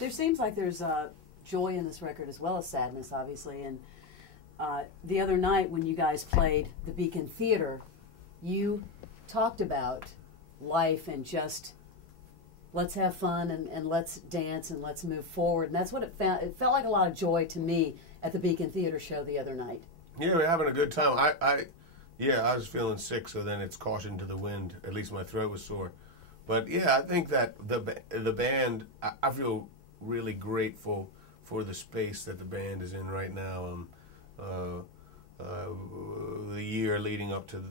There seems like there's joy in this record as well as sadness, obviously. And the other night when you guys played the Beacon Theater, you talked about life and just let's have fun and let's dance and let's move forward. And that's what it felt. It felt like a lot of joy to me at the Beacon Theater show the other night. Yeah, we're having a good time. I was feeling sick, so then it's caution to the wind. At least my throat was sore. But yeah, I think that the band, I feel really grateful for the space that the band is in right now. The year leading up to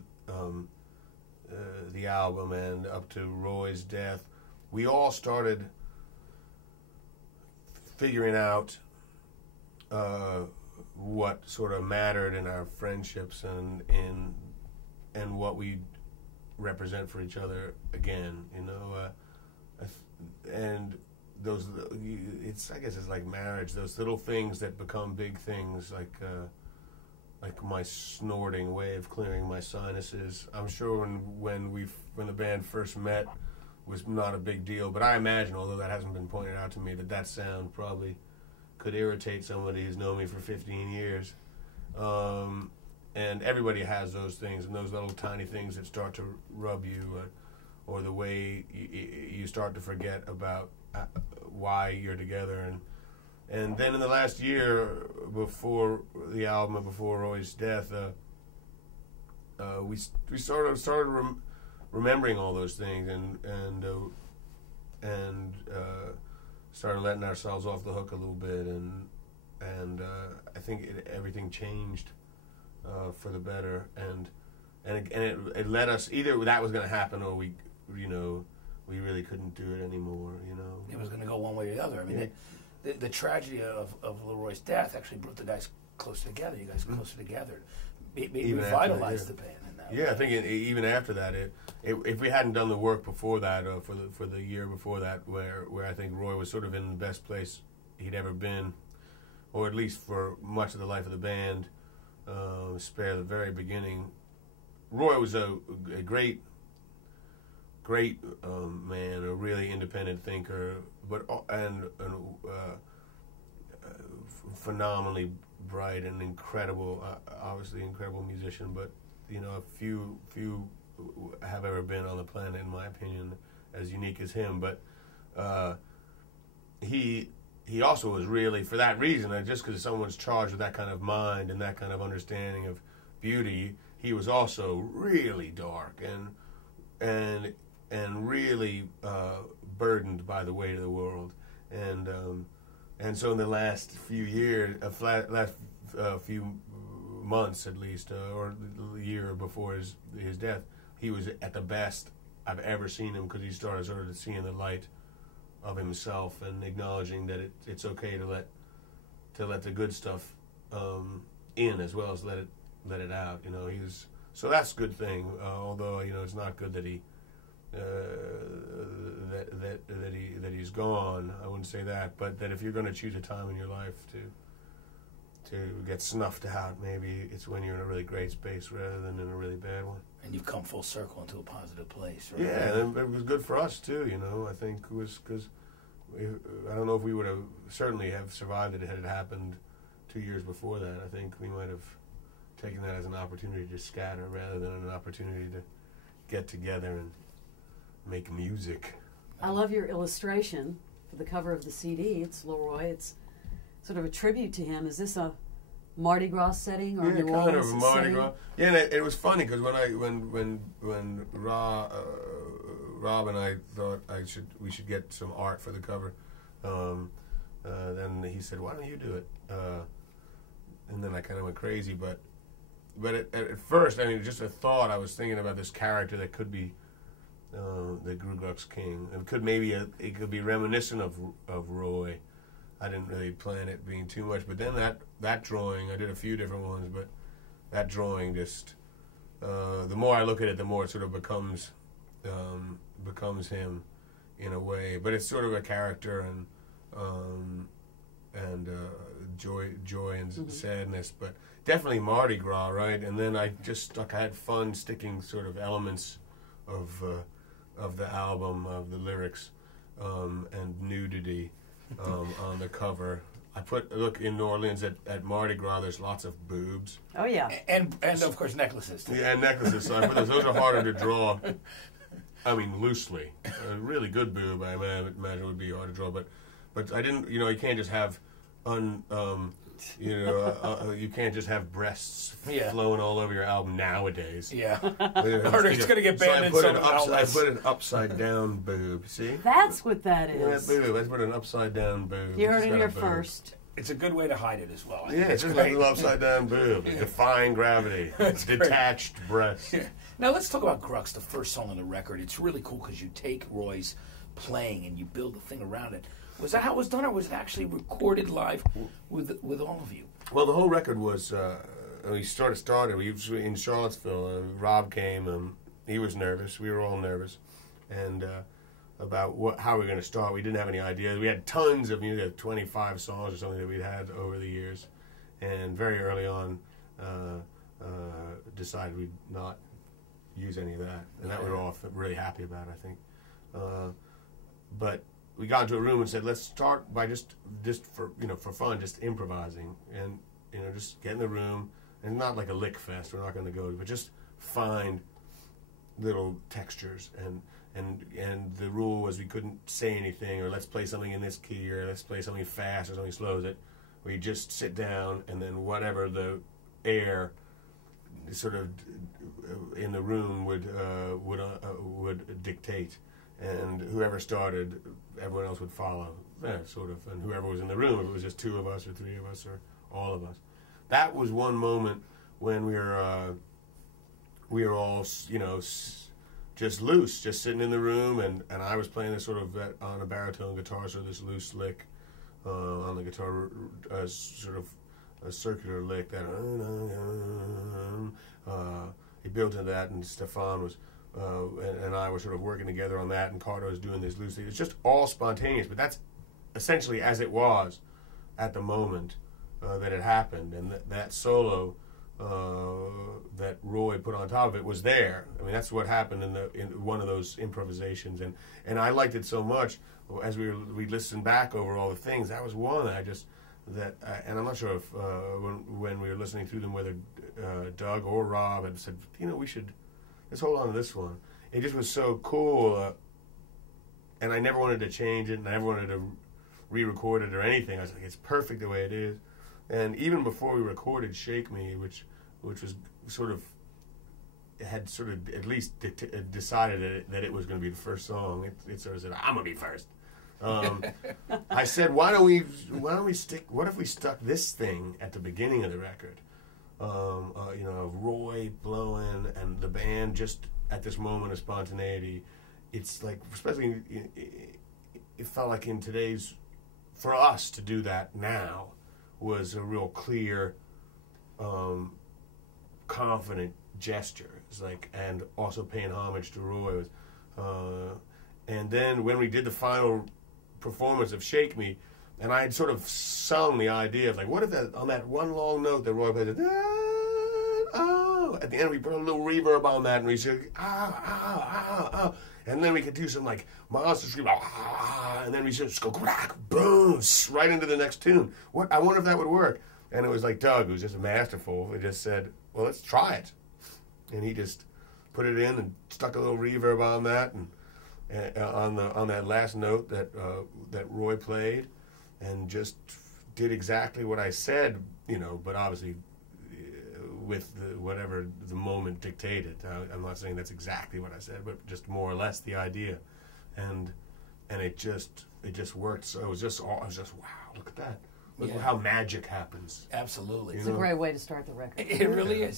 the album and up to Roy's death, we all started figuring out what sort of mattered in our friendships and what we represent for each other again, you know, and those I guess it's like marriage, those little things that become big things, like my snorting way of clearing my sinuses. I'm sure when the band first met was not a big deal, but I imagine, although that hasn't been pointed out to me, that sound probably could irritate somebody who's known me for 15 years. And everybody has those things, and those little tiny things that start to rub you, or the way you start to forget about why you're together. And then in the last year, before the album and before Roy's death, we started remembering all those things and started letting ourselves off the hook a little bit, and I think everything changed for the better, and it led us, either that was going to happen or we really couldn't do it anymore. You know, it was going to go one way or the other. I mean, the tragedy of Leroy's death actually brought the guys closer together. You guys closer together, maybe revitalized the band. I think even after that, if we hadn't done the work before that, for the year before that, where I think Roy was sort of in the best place he'd ever been, or at least for much of the life of the band, spare the very beginning. Roy was a great man, a really independent thinker, but phenomenally bright and incredible, obviously incredible musician, but you know, few have ever been on the planet, in my opinion, as unique as him. But he also was really, for that reason, just because someone's charged with that kind of mind and that kind of understanding of beauty, he was also really dark and really burdened by the weight of the world. And so in the last few years, few months at least, or the year before his death, he was at the best I've ever seen him, because he started sort of seeing the light of himself and acknowledging that it's okay to let the good stuff in as well as let it out. You know, so that's a good thing. Although it's not good that he that he's gone. I wouldn't say that, but that if you're going to choose a time in your life to get snuffed out, maybe it's when you're in a really great space rather than in a really bad one. And you've come full circle into a positive place, right? Yeah, and it was good for us too. I think it was because I don't know if we would have certainly have survived it had it happened 2 years before that. I think we might have taken that as an opportunity to scatter rather than an opportunity to get together and make music. I love your illustration for the cover of the CD. It's Leroy. It's sort of a tribute to him. Is this a Mardi Gras setting or New Orleans kind of Mardi setting? Gras? Yeah, and it was funny because when Rob and I thought we should get some art for the cover, then he said, "Why don't you do it?" And then I kind of went crazy, but at first, I mean, just a thought. I was thinking about this character that could be the Ku Klux King. It could be reminiscent of Roy. I didn't really plan it being too much, but then that drawing, I did a few different ones, but that drawing just the more I look at it, the more it sort of becomes him in a way. But it's sort of a character and joy and sadness, but definitely Mardi Gras, right? And then I had fun sticking sort of elements of the album, of the lyrics, and nudity on the cover. Look in New Orleans at Mardi Gras. There's lots of boobs. Oh yeah, and of course necklaces too. Yeah, and necklaces. So I put those are harder to draw. I mean, loosely. A really good boob, I imagine, would be hard to draw. But I didn't. You can't just have you can't just have breasts flowing all over your album nowadays. Yeah, or it's going to get banned in some outlets. I put an upside down boob. See, that's what that is. Yeah, boob. I put an upside down boob. You heard it here first. It's a good way to hide it as well. It's just like a little upside down boob. Defying gravity. Detached breasts. Yeah. Now let's talk about Grux, the first song on the record. It's really cool because you take Roy's playing and you build the thing around it. Was that how it was done, or was it actually recorded live with all of you? Well, the whole record was. We started. We was in Charlottesville. Rob came. He was nervous. We were all nervous, and about how we were going to start. We didn't have any ideas. We had tons of music, 25 songs or something that we'd had over the years, and very early on, decided we'd not use any of that, and that we were all really happy about. I think, but. We got into a room and said, let's start by just for fun, just improvising and just get in the room, and not like a lick fest. We're not going to go, but just find little textures and the rule was we couldn't say anything, or let's play something in this key, or let's play something fast or something slow. That we just sit down, and then whatever the air sort of in the room would dictate. And whoever started, everyone else would follow, sort of. And whoever was in the room, if it was just two of us or three of us or all of us. That was one moment when we were all, just loose, just sitting in the room, and I was playing this sort of on a baritone guitar, sort of this loose lick on the guitar, sort of a circular lick that he built into that, and Stefan was. And I were sort of working together on that, and Carter was doing this loosely. It's just all spontaneous, but that's essentially as it was at the moment that it happened. And that solo that Roy put on top of it was there. I mean, that's what happened in one of those improvisations, and I liked it so much. As we listened back over all the things, that was one that and I'm not sure if when we were listening through them whether Doug or Rob had said, we should. Let's hold on to this one. It just was so cool, and I never wanted to change it, and I never wanted to re-record it or anything. I was like, it's perfect the way it is. And even before we recorded "Shake Me," which was had at least decided that it was going to be the first song. It sort of said, "I'm going to be first." I said, why don't we stick? What if we stuck this thing at the beginning of the record? Of Roy blowing and the band just at this moment of spontaneity. It's like, especially, it felt like in today's, for us to do that now was a real clear, confident gesture. It's like, and also paying homage to Roy. And then when we did the final performance of "Shake Me," and I had sort of sung the idea of like, what if that on that one long note that Roy played, at the end we put a little reverb on that, and we said, and then we could do some like monster scream, and then we just go crack, boom, right into the next tune. I wonder if that would work. And it was like Doug, who's just masterful, he just said, well, let's try it. And he just put it in and stuck a little reverb on that, and on that last note that Roy played, and just did exactly what I said, but obviously with whatever the moment dictated. I'm not saying that's exactly what I said, but just more or less the idea, and it just worked. So I was just wow, look at that. Look how magic happens. Absolutely. It's a great way to start the record. It really is.